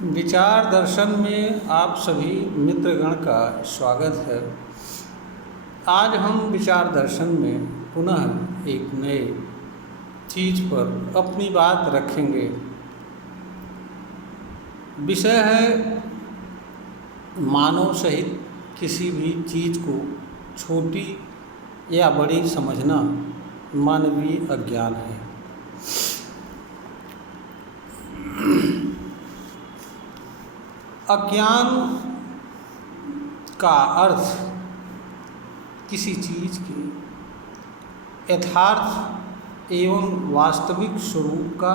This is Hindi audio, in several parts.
विचार दर्शन में आप सभी मित्रगण का स्वागत है। आज हम विचार दर्शन में पुनः एक नए चीज़ पर अपनी बात रखेंगे। विषय है मानव सहित किसी भी चीज़ को छोटी या बड़ी समझना मानवीय अज्ञान है। अज्ञान का अर्थ किसी चीज़ के यथार्थ एवं वास्तविक स्वरूप का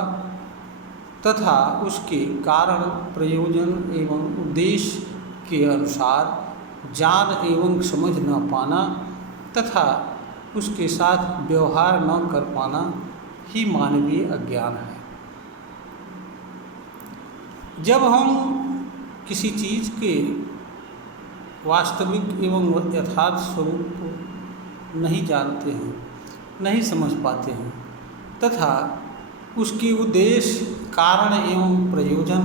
तथा उसके कारण प्रयोजन एवं उद्देश्य के अनुसार जान एवं समझ न पाना तथा उसके साथ व्यवहार न कर पाना ही मानवीय अज्ञान है। जब हम किसी चीज़ के वास्तविक एवं यथार्थ स्वरूप को नहीं जानते हैं, नहीं समझ पाते हैं तथा उसके उद्देश्य कारण एवं प्रयोजन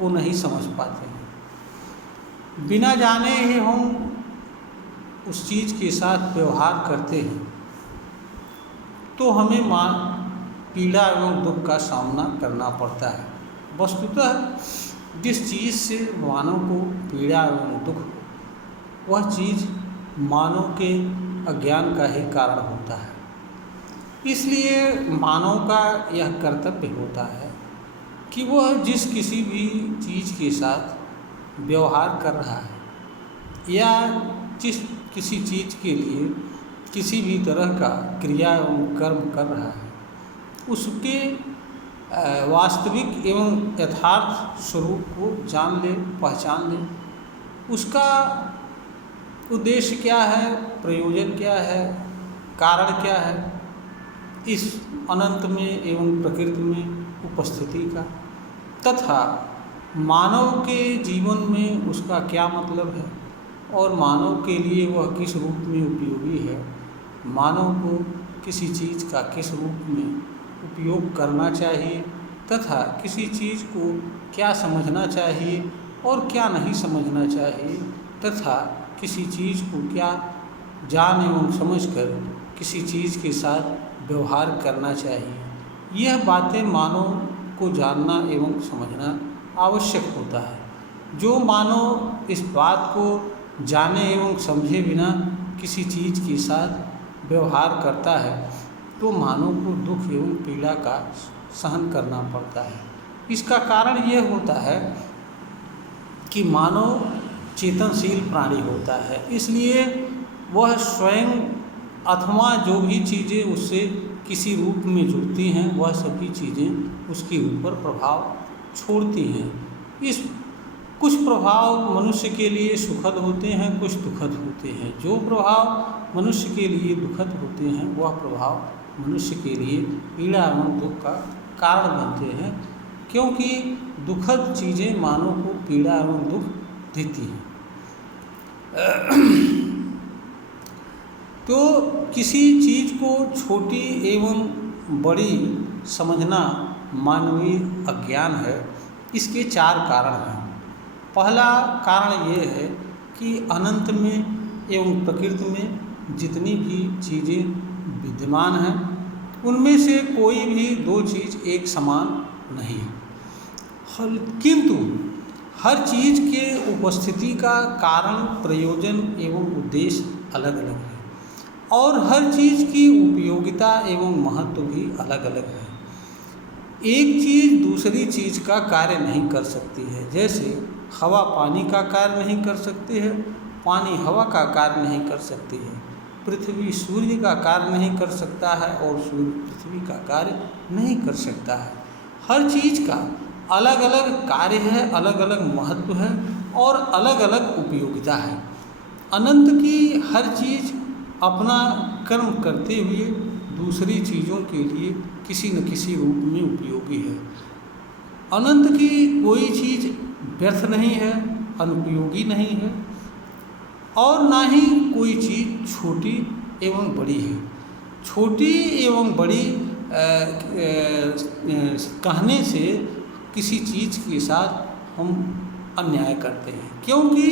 को नहीं समझ पाते हैं, बिना जाने ही हम उस चीज़ के साथ व्यवहार करते हैं तो हमें पीड़ा एवं दुख का सामना करना पड़ता है। वस्तुतः जिस चीज़ से मानव को पीड़ा एवं दुख वह चीज़ मानव के अज्ञान का ही कारण होता है। इसलिए मानव का यह कर्तव्य होता है कि वह जिस किसी भी चीज़ के साथ व्यवहार कर रहा है या जिस किसी चीज़ के लिए किसी भी तरह का क्रिया एवं कर्म कर रहा है उसके वास्तविक एवं यथार्थ स्वरूप को जान ले, पहचान ले। उसका उद्देश्य क्या है, प्रयोजन क्या है, कारण क्या है इस अनंत में एवं प्रकृति में उपस्थिति का तथा मानव के जीवन में उसका क्या मतलब है और मानव के लिए वह किस रूप में उपयोगी है, मानव को किसी चीज़ का किस रूप में उपयोग करना चाहिए तथा किसी चीज़ को क्या समझना चाहिए और क्या नहीं समझना चाहिए तथा किसी चीज़ को क्या जान एवं समझकर किसी चीज़ के साथ व्यवहार करना चाहिए। यह बातें मानव को जानना एवं समझना आवश्यक होता है। जो मानव इस बात को जाने एवं समझे बिना किसी चीज़ के साथ व्यवहार करता है तो मानव को दुख एवं पीड़ा का सहन करना पड़ता है। इसका कारण यह होता है कि मानव चेतनशील प्राणी होता है, इसलिए वह स्वयं अथवा जो भी चीज़ें उससे किसी रूप में जुड़ती हैं वह सभी चीज़ें उसके ऊपर प्रभाव छोड़ती हैं। इस कुछ प्रभाव मनुष्य के लिए सुखद होते हैं, कुछ दुखद होते हैं। जो प्रभाव मनुष्य के लिए दुखद होते हैं वह प्रभाव मनुष्य के लिए पीड़ा एवं दुख का कारण बनते हैं, क्योंकि दुखद चीज़ें मानव को पीड़ा एवं दुख देती हैं। तो किसी चीज़ को छोटी एवं बड़ी समझना मानवीय अज्ञान है। इसके 4 कारण हैं। पहला कारण ये है कि अनंत में एवं प्रकृति में जितनी भी चीज़ें विद्यमान हैं उनमें से कोई भी 2 चीज़ एक समान नहीं है, किंतु हर चीज़ के उपस्थिति का कारण प्रयोजन एवं उद्देश्य अलग अलग है और हर चीज़ की उपयोगिता एवं महत्व भी अलग अलग है। एक चीज़ दूसरी चीज़ का कार्य नहीं कर सकती है। जैसे हवा पानी का कार्य नहीं कर सकती है, पानी हवा का कार्य नहीं कर सकती है, पृथ्वी सूर्य का कार्य नहीं कर सकता है और सूर्य पृथ्वी का कार्य नहीं कर सकता है। हर चीज़ का अलग अलग कार्य है, अलग अलग महत्व है और अलग अलग उपयोगिता है। अनंत की हर चीज़ अपना कर्म करते हुए दूसरी चीज़ों के लिए किसी न किसी रूप में उपयोगी है। अनंत की कोई चीज़ व्यर्थ नहीं है, अनुपयोगी नहीं है और ना ही कोई चीज़ छोटी एवं बड़ी है। छोटी एवं बड़ी कहने से किसी चीज़ के साथ हम अन्याय करते हैं, क्योंकि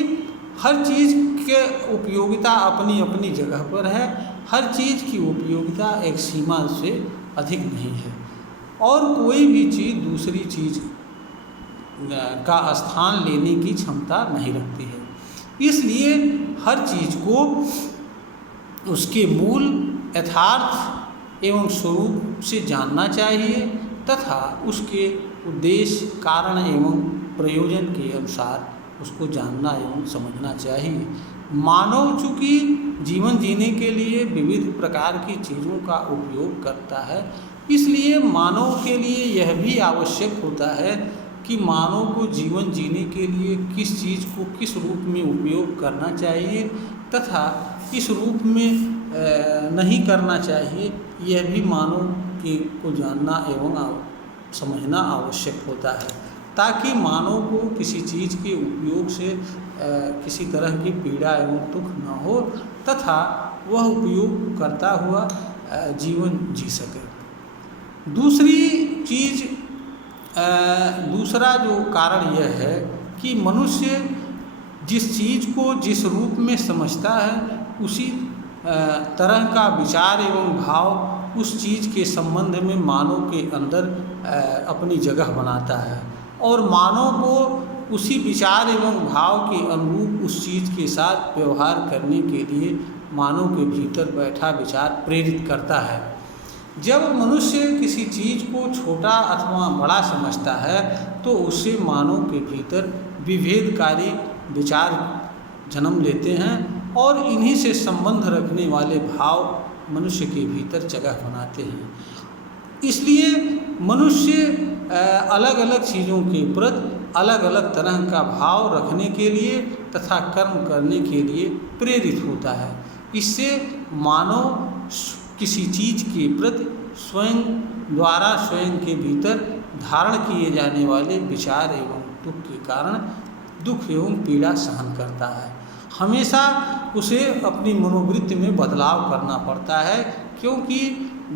हर चीज़ के उपयोगिता अपनी अपनी जगह पर है। हर चीज़ की उपयोगिता एक सीमा से अधिक नहीं है और कोई भी चीज़ दूसरी चीज़ का स्थान लेने की क्षमता नहीं रखती है। इसलिए हर चीज़ को उसके मूल, यथार्थ एवं स्वरूप से जानना चाहिए तथा उसके उद्देश्य, कारण एवं प्रयोजन के अनुसार उसको जानना एवं समझना चाहिए। मानव चूँकि जीवन जीने के लिए विविध प्रकार की चीज़ों का उपयोग करता है, इसलिए मानव के लिए यह भी आवश्यक होता है कि मानव को जीवन जीने के लिए किस चीज़ को किस रूप में उपयोग करना चाहिए तथा किस रूप में नहीं करना चाहिए, यह भी मानव के को जानना एवं समझना आवश्यक होता है, ताकि मानव को किसी चीज़ के उपयोग से किसी तरह की पीड़ा एवं दुख न हो तथा वह उपयोग करता हुआ जीवन जी सके। दूसरी चीज़, दूसरा जो कारण यह है कि मनुष्य जिस चीज़ को जिस रूप में समझता है उसी तरह का विचार एवं भाव उस चीज़ के संबंध में मानव के अंदर अपनी जगह बनाता है और मानव को उसी विचार एवं भाव के अनुरूप उस चीज़ के साथ व्यवहार करने के लिए मानव के भीतर बैठा विचार प्रेरित करता है। जब मनुष्य किसी चीज़ को छोटा अथवा बड़ा समझता है तो उससे मानव के भीतर विभेदकारी विचार जन्म लेते हैं और इन्हीं से संबंध रखने वाले भाव मनुष्य के भीतर जगह बनाते हैं। इसलिए मनुष्य अलग अलग चीज़ों के प्रति अलग अलग तरह का भाव रखने के लिए तथा कर्म करने के लिए प्रेरित होता है। इससे मानव किसी चीज़ के प्रति स्वयं द्वारा स्वयं के भीतर धारण किए जाने वाले विचार एवं दुख के कारण दुख एवं पीड़ा सहन करता है। हमेशा उसे अपनी मनोवृत्ति में बदलाव करना पड़ता है, क्योंकि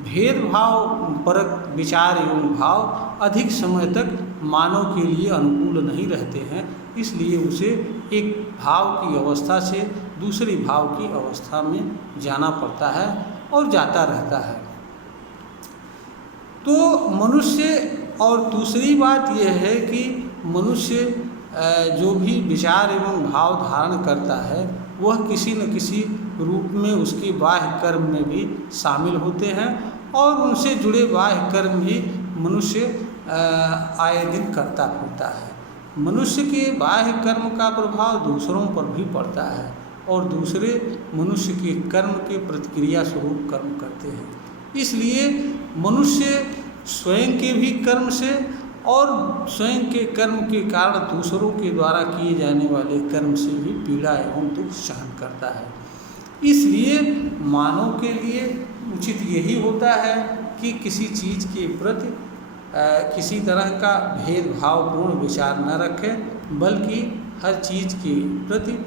भेदभाव परक विचार एवं भाव अधिक समय तक मानव के लिए अनुकूल नहीं रहते हैं। इसलिए उसे एक भाव की अवस्था से दूसरी भाव की अवस्था में जाना पड़ता है और जाता रहता है। तो मनुष्य, और दूसरी बात यह है कि मनुष्य जो भी विचार एवं भाव धारण करता है वह किसी न किसी रूप में उसके बाह्य कर्म में भी शामिल होते हैं और उनसे जुड़े बाह्य कर्म भी मनुष्य आए दिन करता फिरता है। मनुष्य के बाह्य कर्म का प्रभाव दूसरों पर भी पड़ता है और दूसरे मनुष्य के कर्म के प्रतिक्रिया स्वरूप कर्म करते हैं। इसलिए मनुष्य स्वयं के भी कर्म से और स्वयं के कर्म के कारण दूसरों के द्वारा किए जाने वाले कर्म से भी पीड़ा एवं दुख सहन करता है। इसलिए मानव के लिए उचित यही होता है कि किसी चीज़ के प्रति किसी तरह का भेदभावपूर्ण विचार न रखे, बल्कि हर चीज़ के प्रति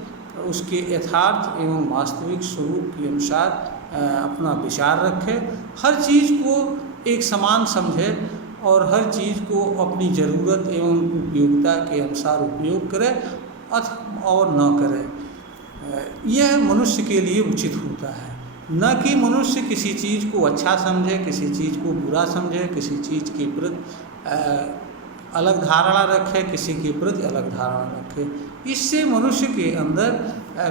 उसके यथार्थ एवं वास्तविक स्वरूप के अनुसार अपना विचार रखे। हर चीज़ को एक समान समझे और हर चीज़ को अपनी ज़रूरत एवं उपयोगिता के अनुसार उपयोग करे और न करे। यह मनुष्य के लिए उचित होता है, न कि मनुष्य किसी चीज़ को अच्छा समझे, किसी चीज़ को बुरा समझे, किसी चीज़ के प्रति अलग धारणा रखे, किसी के प्रति अलग धारणा रखे। इससे मनुष्य के अंदर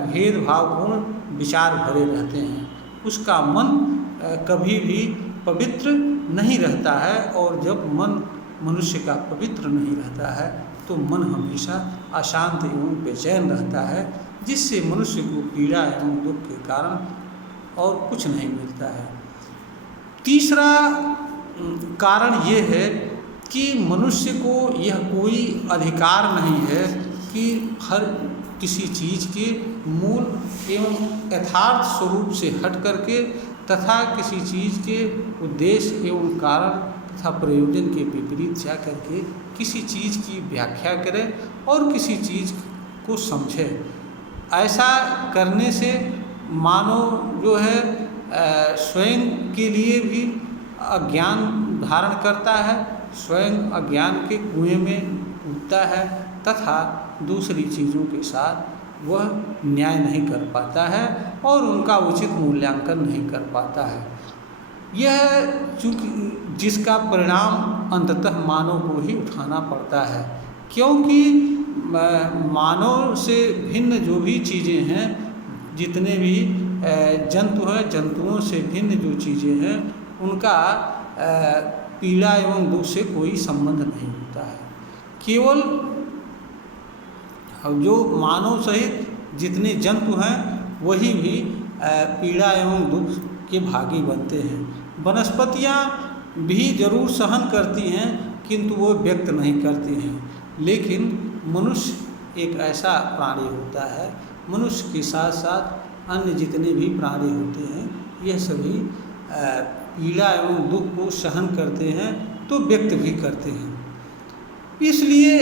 भेदभावपूर्ण विचार भरे रहते हैं। उसका मन कभी भी पवित्र नहीं रहता है और जब मन मनुष्य का पवित्र नहीं रहता है तो मन हमेशा अशांत एवं बेचैन रहता है, जिससे मनुष्य को पीड़ा एवं दुख के कारण और कुछ नहीं मिलता है। तीसरा कारण ये है कि मनुष्य को यह कोई अधिकार नहीं है कि हर किसी चीज़ के मूल एवं यथार्थ स्वरूप से हट करके तथा किसी चीज़ के उद्देश्य एवं कारण तथा प्रयोजन के विपरीत जा करके किसी चीज़ की व्याख्या करे और किसी चीज़ को समझे। ऐसा करने से मानव जो है स्वयं के लिए भी अज्ञान धारण करता है स्वयं अज्ञान के कुएं में कूदता है तथा दूसरी चीज़ों के साथ वह न्याय नहीं कर पाता है और उनका उचित मूल्यांकन नहीं कर पाता है। यह चूँकि जिसका परिणाम अंततः मानव को ही उठाना पड़ता है, क्योंकि मानव से भिन्न जो भी चीज़ें हैं, जितने भी जंतु हैं, जंतुओं से भिन्न जो चीज़ें हैं, उनका पीड़ा एवं दुख से कोई संबंध नहीं होता है। केवल जो मानव सहित जितने जंतु हैं वही भी पीड़ा एवं दुख के भागी बनते हैं। वनस्पतियाँ भी जरूर सहन करती हैं किंतु वो व्यक्त नहीं करती हैं, लेकिन मनुष्य एक ऐसा प्राणी होता है, मनुष्य के साथ साथ अन्य जितने भी प्राणी होते हैं यह सभी पीड़ा एवं दुख को सहन करते हैं तो व्यक्त भी करते हैं। इसलिए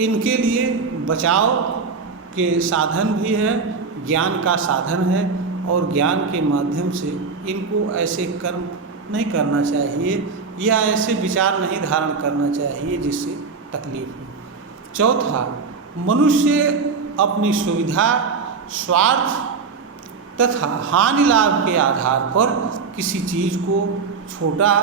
इनके लिए बचाव के साधन भी है, ज्ञान का साधन है और ज्ञान के माध्यम से इनको ऐसे कर्म नहीं करना चाहिए या ऐसे विचार नहीं धारण करना चाहिए जिससे तकलीफ हो। चौथा, मनुष्य अपनी सुविधा, स्वार्थ तथा हानि लाभ के आधार पर किसी चीज़ को छोटा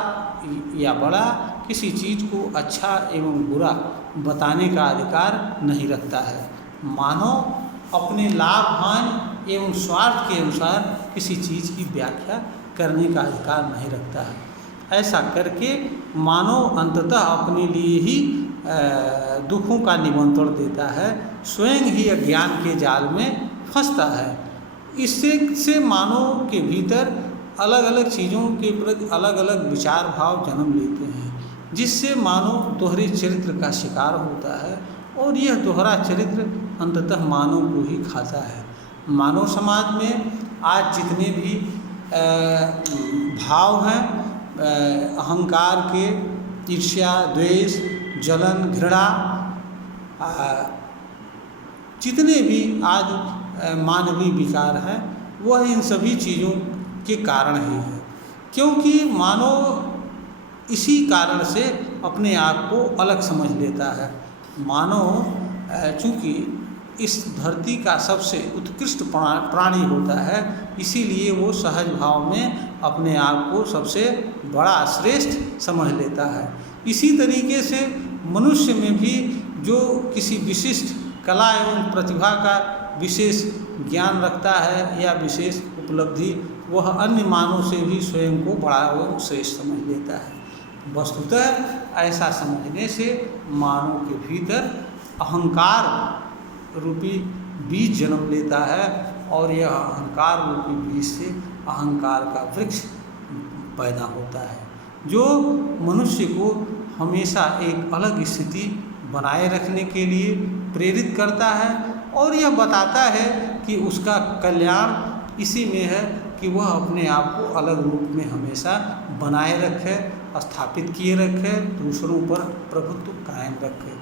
या बड़ा, किसी चीज़ को अच्छा एवं बुरा बताने का अधिकार नहीं रखता है। मानव अपने लाभ, हानि एवं स्वार्थ के अनुसार किसी चीज़ की व्याख्या करने का अधिकार नहीं रखता है। ऐसा करके मानव अंततः अपने लिए ही दुखों का निमंत्रण देता है, स्वयं ही अज्ञान के जाल में फंसता है। इससे मानव के भीतर अलग अलग चीज़ों के प्रति अलग अलग विचार भाव जन्म लेते हैं, जिससे मानव दोहरे चरित्र का शिकार होता है और यह दोहरा चरित्र अंततः मानव को ही खाता है। मानव समाज में आज जितने भी भाव हैं, अहंकार के, ईर्ष्या, द्वेष, जलन, घृणा, जितने भी आज मानवीय विकार हैं, वह इन सभी चीज़ों के कारण ही है, क्योंकि मानव इसी कारण से अपने आप को अलग समझ लेता है। मानव चूँकि इस धरती का सबसे उत्कृष्ट प्राणी होता है, इसीलिए वो सहज भाव में अपने आप को सबसे बड़ा श्रेष्ठ समझ लेता है। इसी तरीके से मनुष्य में भी जो किसी विशिष्ट कला एवं प्रतिभा का विशेष ज्ञान रखता है या विशेष उपलब्धि, वह अन्य मानव से भी स्वयं को बड़ा एवं श्रेष्ठ समझ लेता है। वस्तुतः ऐसा समझने से मानव के भीतर अहंकार रूपी बीज जन्म लेता है और यह अहंकार रूपी बीज से अहंकार का वृक्ष पैदा होता है, जो मनुष्य को हमेशा एक अलग स्थिति बनाए रखने के लिए प्रेरित करता है और यह बताता है कि उसका कल्याण इसी में है कि वह अपने आप को अलग रूप में हमेशा बनाए रखे, स्थापित किए रखे, दूसरों पर प्रभुत्व कायम रखे।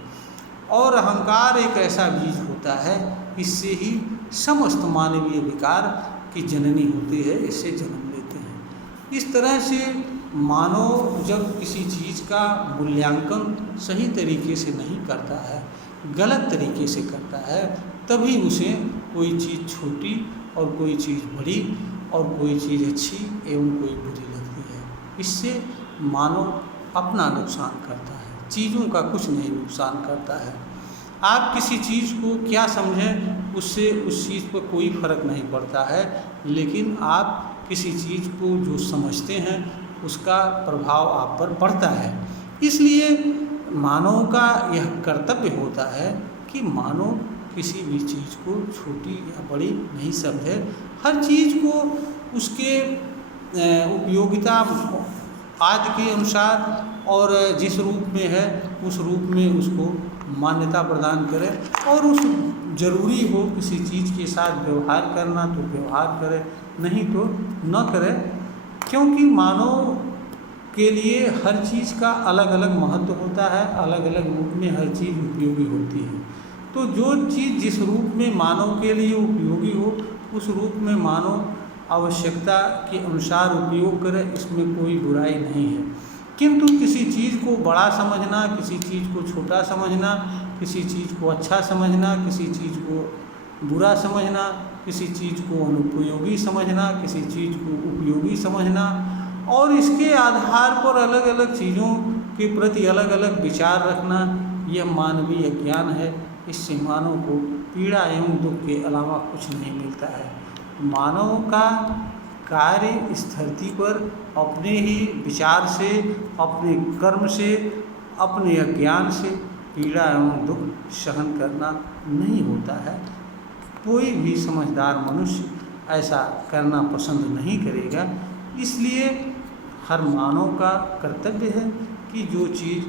और अहंकार एक ऐसा बीज होता है, इससे ही समस्त मानवीय विकार की जननी होती है, इससे जन्म लेते हैं। इस तरह से मानव जब किसी चीज़ का मूल्यांकन सही तरीके से नहीं करता है, गलत तरीके से करता है, तभी उसे कोई चीज़ छोटी और कोई चीज़ बड़ी और कोई चीज़ अच्छी एवं कोई बुरी लगती है। इससे मानव अपना नुकसान करता है, चीज़ों का कुछ नहीं नुकसान करता है। आप किसी चीज़ को क्या समझें, उससे उस चीज़ पर कोई फर्क नहीं पड़ता है, लेकिन आप किसी चीज़ को जो समझते हैं उसका प्रभाव आप पर पड़ता है। इसलिए मानव का यह कर्तव्य होता है कि मानव किसी भी चीज़ को छोटी या बड़ी नहीं समझे, हर चीज़ को उसके उपयोगिता आदि के अनुसार और जिस रूप में है उस रूप में उसको मान्यता प्रदान करे और उस जरूरी हो किसी चीज़ के साथ व्यवहार करना तो व्यवहार करे, नहीं तो न करे, क्योंकि मानव के लिए हर चीज़ का अलग अलग महत्व होता है, अलग अलग रूप में हर चीज़ उपयोगी होती है। तो जो चीज़ जिस रूप में मानव के लिए उपयोगी हो उस रूप में मानव आवश्यकता के अनुसार उपयोग करे, इसमें कोई बुराई नहीं है। किंतु किसी चीज़ को बड़ा समझना, किसी चीज़ को छोटा समझना, किसी चीज़ को अच्छा समझना, किसी चीज़ को बुरा समझना, किसी चीज़ को अनुपयोगी समझना, किसी चीज़ को उपयोगी समझना और इसके आधार पर अलग अलग चीज़ों के प्रति अलग अलग विचार रखना, यह मानवीय ज्ञान है। इससे मानव को पीड़ा एवं दुख के अलावा कुछ नहीं मिलता है। मानव का कार्य इस धरती पर अपने ही विचार से, अपने कर्म से, अपने अज्ञान से पीड़ा एवं दुख सहन करना नहीं होता है। कोई भी समझदार मनुष्य ऐसा करना पसंद नहीं करेगा। इसलिए हर मानव का कर्तव्य है कि जो चीज़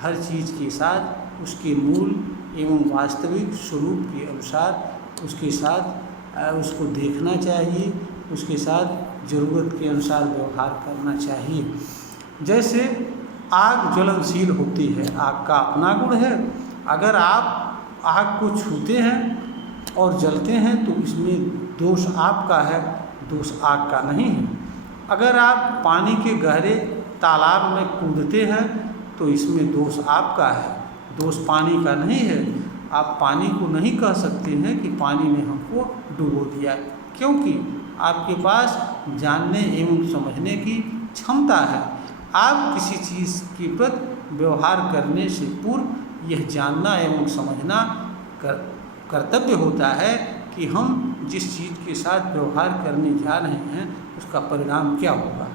हर चीज़ के साथ उसके मूल एवं वास्तविक स्वरूप के अनुसार उसके साथ उसको देखना चाहिए, उसके साथ ज़रूरत के अनुसार व्यवहार करना चाहिए। जैसे आग ज्वलनशील होती है, आग का अपना गुण है। अगर आप आग को छूते हैं और जलते हैं तो इसमें दोष आपका है, दोष आग का नहीं है। अगर आप पानी के गहरे तालाब में कूदते हैं तो इसमें दोष आपका है, दोष पानी का नहीं है। आप पानी को नहीं कह सकते हैं कि पानी ने हमको डुबो दिया, क्योंकि आपके पास जानने एवं समझने की क्षमता है। आप किसी चीज़ के प्रति व्यवहार करने से पूर्व यह जानना एवं समझना कर्तव्य होता है कि हम जिस चीज़ के साथ व्यवहार करने जा रहे हैं उसका परिणाम क्या होगा।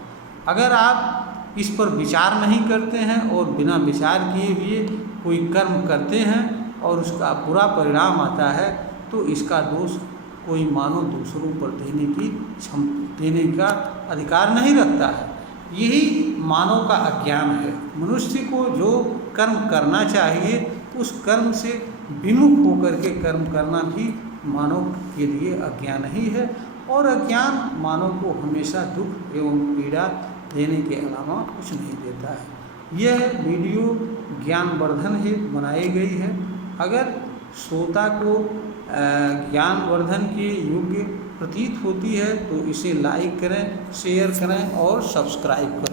अगर आप इस पर विचार नहीं करते हैं और बिना विचार किए हुए कोई कर्म करते हैं और उसका बुरा परिणाम आता है तो इसका दोष कोई मानव दूसरों पर देने का अधिकार नहीं रखता है। यही मानव का अज्ञान है। मनुष्य को जो कर्म करना चाहिए उस कर्म से विमुख होकर के कर्म करना भी मानव के लिए अज्ञान ही है और अज्ञान मानव को हमेशा दुख एवं पीड़ा देने के अलावा कुछ नहीं देता है। यह वीडियो ज्ञानवर्धन है बनाई गई है। अगर श्रोता को ज्ञानवर्धन के योग्य प्रतीत होती है तो इसे लाइक करें, शेयर करें और सब्सक्राइब करें।